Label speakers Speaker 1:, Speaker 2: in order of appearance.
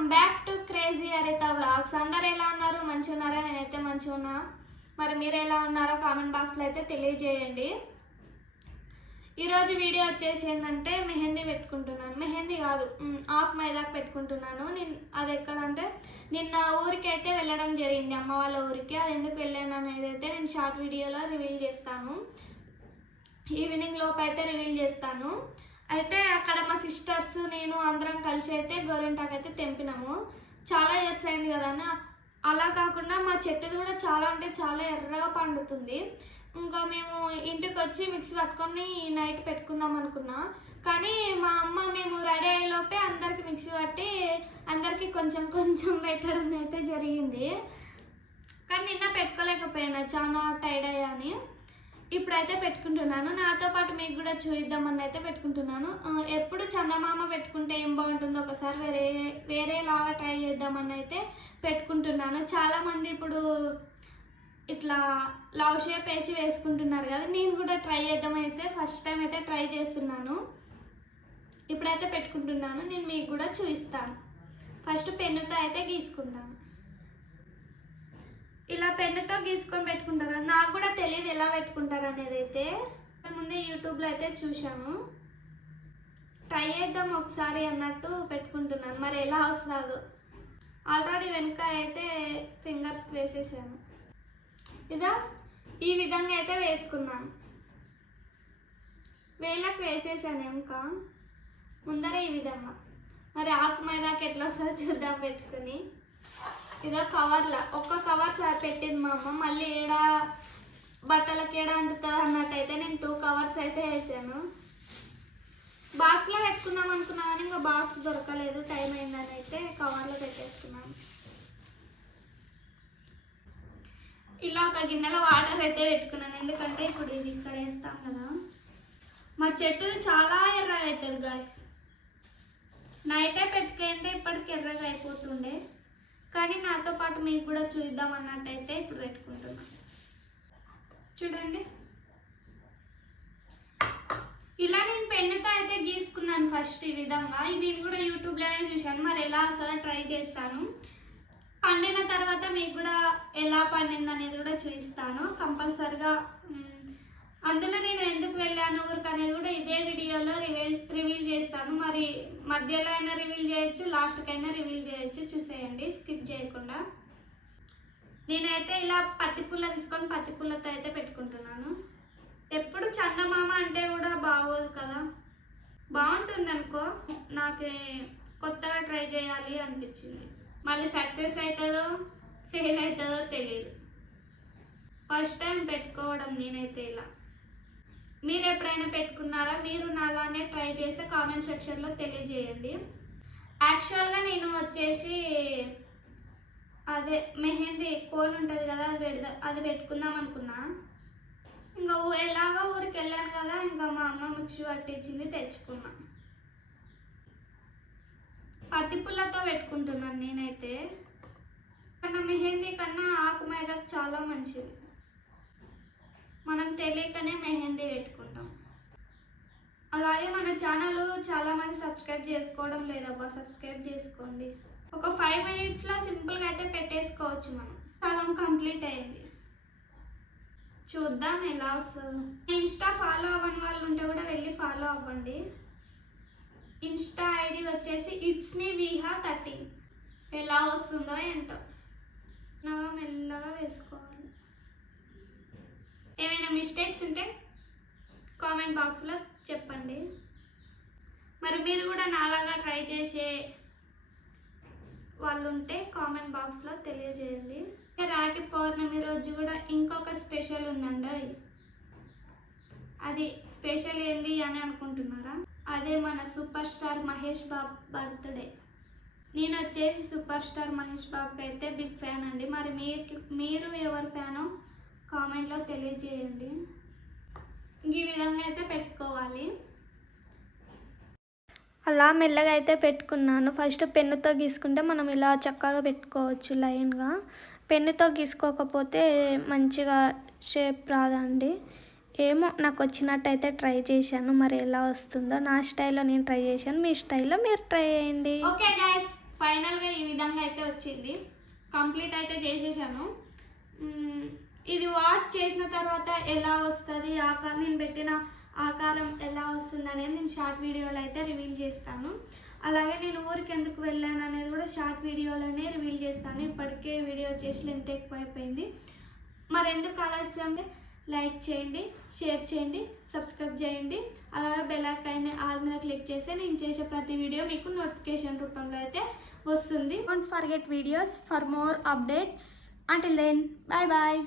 Speaker 1: Welcome back to crazy Haritha blogs అందరు ఎలా ఉన్నారు? మంచిగా ఉన్నారా నేనైతే మంచిగా ఉన్నా మరి మీరు ఎలా ఉన్నారో కామెంట్ బాక్స్లో అయితే తెలియజేయండి. ఈరోజు వీడియో వచ్చేసి ఏంటంటే మెహందీ పెట్టుకుంటున్నాను. మెహందీ కాదు ఆకు మైదాకు పెట్టుకుంటున్నాను. నేను అది ఎక్కడంటే నిన్న ఊరికి అయితే వెళ్ళడం జరిగింది. అమ్మ వాళ్ళ ఊరికి. అది ఎందుకు వెళ్ళాను అనేది అయితే నేను షార్ట్ వీడియోలో రివీల్ చేస్తాను. ఈవినింగ్ లోపు అయితే రివీల్ చేస్తాను. అయితే అక్కడ మా సిస్టర్స్ నేను అందరం కలిసి అయితే గోరింటాకు అయితే తెంపినాము. చాలా ఇయర్స్ అయింది కదా అని అలా కాకుండా మా చెట్టుది కూడా చాలా అంటే చాలా ఎర్రగా పండుతుంది. ఇంకా మేము ఇంటికి వచ్చి మిక్సీ పట్టుకొని నైట్ పెట్టుకుందాం అనుకున్నా. కానీ మా అమ్మ మేము రెడీ అయ్యేలోపే అందరికి మిక్సీ పట్టి అందరికి కొంచెం కొంచెం పెట్టడం అయితే జరిగింది. కానీ నిన్న పెట్టుకోలేకపోయినా చాలా టైర్డ్ అయ్యాని ఇప్పుడైతే పెట్టుకుంటున్నాను. నాతో పాటు మీకు కూడా చూద్దామని అయితే పెట్టుకుంటున్నాను. ఎప్పుడు చందమామ పెట్టుకుంటే ఏం బాగుంటుందో ఒకసారి వేరే వేరేలాగా ట్రై చేద్దామని అయితే పెట్టుకుంటున్నాను. చాలా మంది ఇప్పుడు ఇట్లా లవ్ షేప్ వేసి వేసుకుంటున్నారు కదా నేను కూడా ట్రై చేద్దామైతే అయితే ఫస్ట్ టైం అయితే ట్రై చేస్తున్నాను. ఇప్పుడైతే పెట్టుకుంటున్నాను. నేను మీకు కూడా చూపిస్తాను ఫస్ట్ పెన్నుతో అయితే గీసుకుంటాను ఇలా పెన్నుతో గీసుకొని పెట్టుకుంటారు? నాకు కూడా తెలియదు ఎలా పెట్టుకుంటారు అనేది అయితే ముందే యూట్యూబ్లో అయితే చూశాను. ట్రై చేద్దాం ఒకసారి అన్నట్టు పెట్టుకుంటున్నాను. మరి ఎలా వస్తుందో. ఆల్రెడీ వెనుక అయితే ఫింగర్స్కి వేసేసాను. ఇదా? ఈ విధంగా అయితే వేసుకున్నాను. వేళ్ళకు వేసేసాను ఇంకా. ముందర ఈ విధంగా. మరి ఆకు మైదాకి ఎట్లా వస్తుందో చూద్దాం పెట్టుకుని. ఇదో కవర్లా. ఒక్క కవర్ సార్ పెట్టింది మా అమ్మ. మళ్ళీ ఏడ బట్టలకి ఏడ అంటుతుంది అన్నట్టయితే నేను టూ కవర్స్ అయితే వేసాను. బాక్స్లో పెట్టుకుందాం అనుకున్నా కానీ ఇంకా బాక్స్ దొరకలేదు. టైం అయిందని అయితే కవర్లో పెట్టేసుకున్నాను. ఇలా ఒక గిన్నెలో వాటర్ అయితే పెట్టుకున్నాను. ఎందుకంటే ఇప్పుడు ఇది ఇక్కడ వేస్తాం కదా. మా చెట్టు చాలా ఎర్రగా అవుతుంది గాయస్ నైటే పెట్టుకుంటే ఇప్పటికి ఎర్రగా అయిపోతుండే. కానీ నాతో పాటు మీకు కూడా చూద్దాం అన్నట్టయితే ఇప్పుడు పెట్టుకుంటున్నాను. చూడండి. ఇలా నేను పెన్నుతో అయితే గీసుకున్నాను ఫస్ట్ ఈ విధంగా. నేను కూడా యూట్యూబ్లోనే చూశాను. మరి ఎలా వస్తుందో ట్రై చేస్తాను. పండిన తర్వాత మీకు కూడా ఎలా పండింది అనేది కూడా చూపిస్తాను. కంపల్సరిగా అందులో నేను ఎందుకు వెళ్ళాను ఊరికి అనేది కూడా ఇదే వీడియోలో రివీల్ రివీల్ చేస్తాను. మరి మధ్యలో అయినా రివీల్ చేయొచ్చు లాస్ట్కి అయినా రివీల్ చేయొచ్చు. చూసేయండి స్కిప్ చేయకుండా. నేనైతే ఇలా పత్తి పుల్ల తీసుకొని పత్తి పుల్లతో అయితే పెట్టుకుంటున్నాను. ఎప్పుడు చందమామ అంటే కూడా బాగోదు కదా. బాగుంటుంది అనుకో నాకు కొత్తగా ట్రై చేయాలి అనిపించింది. మళ్ళీ సక్సెస్ అవుతుందో ఫెయిల్ అవుతుందో తెలియదు ఫస్ట్ టైం పెట్టుకోవడం నేనైతే ఇలా. మీరు ఎప్పుడైనా పెట్టుకున్నారా? మీరు నాలానే ట్రై చేస్తే కామెంట్ సెక్షన్లో తెలియజేయండి. యాక్చువల్గా నేను వచ్చేసి అదే మెహందీ కోన్ ఉంటుంది కదా అది పెడదా అది పెట్టుకుందాం అనుకున్నా. ఇంకా ఎలాగో ఊరికి వెళ్ళాను కదా ఇంకా మా అమ్మ ముచ్చి పట్టించింది తెచ్చుకున్నా. పత్తి పుల్లతో పెట్టుకుంటున్నాను నేనైతే. కన్నా మెహందీ కన్నా ఆకు మీద చాలా మంచిది. మనం తెలియకనే మెహందీ పెట్టుకుంటాం. అలాగే మన ఛానల్ చాలా మంది సబ్స్క్రైబ్ చేసుకోవడం లేదబ్బా సబ్స్క్రైబ్ చేసుకోండి. ఒక ఫైవ్ మినిట్స్లో సింపుల్గా అయితే పెట్టేసుకోవచ్చు మనం. సగం కంప్లీట్ అయింది. చూద్దాం ఎలా వస్తుందో. ఇన్స్టా ఫాలో అవ్వని వాళ్ళు ఉంటే కూడా వెళ్ళి ఫాలో అవ్వండి. ఇన్స్టా ఐడి వచ్చేసి ఇట్స్ మీ విహా థర్టీన్ ఎలా వస్తుందో ఏంటో. నగ మెల్లగా వేసుకోవాలి ఏమైనా మిస్టేక్స్ ఉంటే కామెంట్ బాక్స్లో చెప్పండి. మరి మీరు కూడా నాలాగా ట్రై చేసే వాళ్ళు ఉంటే కామెంట్ బాక్స్లో తెలియజేయండి. రాఖీ పౌర్ణమి రోజు కూడా ఇంకొక స్పెషల్ ఉందండి. అది స్పెషల్ ఏంటి అని అనుకుంటున్నారా? అదే మన super star Mahesh Babu birthday నేను వచ్చేసి సూపర్ స్టార్ మహేష్ బాబుకి అయితే బిగ్ ఫ్యాన్ అండి. మరి మీరు మీరు ఎవరి ఫ్యానో కామెంట్లో తెలియజేయండి. ఈ విధంగా అయితే పెట్టుకోవాలి. అలా మెల్లగా అయితే పెట్టుకున్నాను. ఫస్ట్ పెన్నుతో గీసుకుంటే మనం ఇలా చక్కగా పెట్టుకోవచ్చు లైన్గా. పెన్నుతో గీసుకోకపోతే మంచిగా షేప్ రాదండి. ఏమో నాకు వచ్చినట్టయితే ట్రై చేశాను. మరి ఎలా వస్తుందో నా స్టైల్లో నేను ట్రై చేశాను. మీ స్టైల్లో మీరు ట్రై చేయండి. ఓకే గైస్ ఫైనల్గా విధంగా అయితే వచ్చింది. కంప్లీట్ అయితే చేసేసాను. చేసిన తర్వాత ఎలా వస్తుంది ఆకారం నేను పెట్టిన ఆకారం ఎలా వస్తుంది అనేది నేను షార్ట్ వీడియోలో అయితే రివీల్ చేస్తాను. అలాగే నేను ఊరికి ఎందుకు వెళ్ళాను అనేది కూడా షార్ట్ వీడియోలోనే రివీల్ చేస్తాను. ఇప్పటికే వీడియో వచ్చేసి లెంత్ ఎక్కువైపోయింది మరి ఎందుకు ఆలస్యం? లైక్ చేయండి షేర్ చేయండి సబ్స్క్రైబ్ చేయండి. అలాగే బెల్ ఆల్ మీద క్లిక్ చేస్తే నేను చేసే ప్రతి వీడియో మీకు నోటిఫికేషన్ రూపంలో అయితే వస్తుంది. Don't forget videos for more updates until then bye bye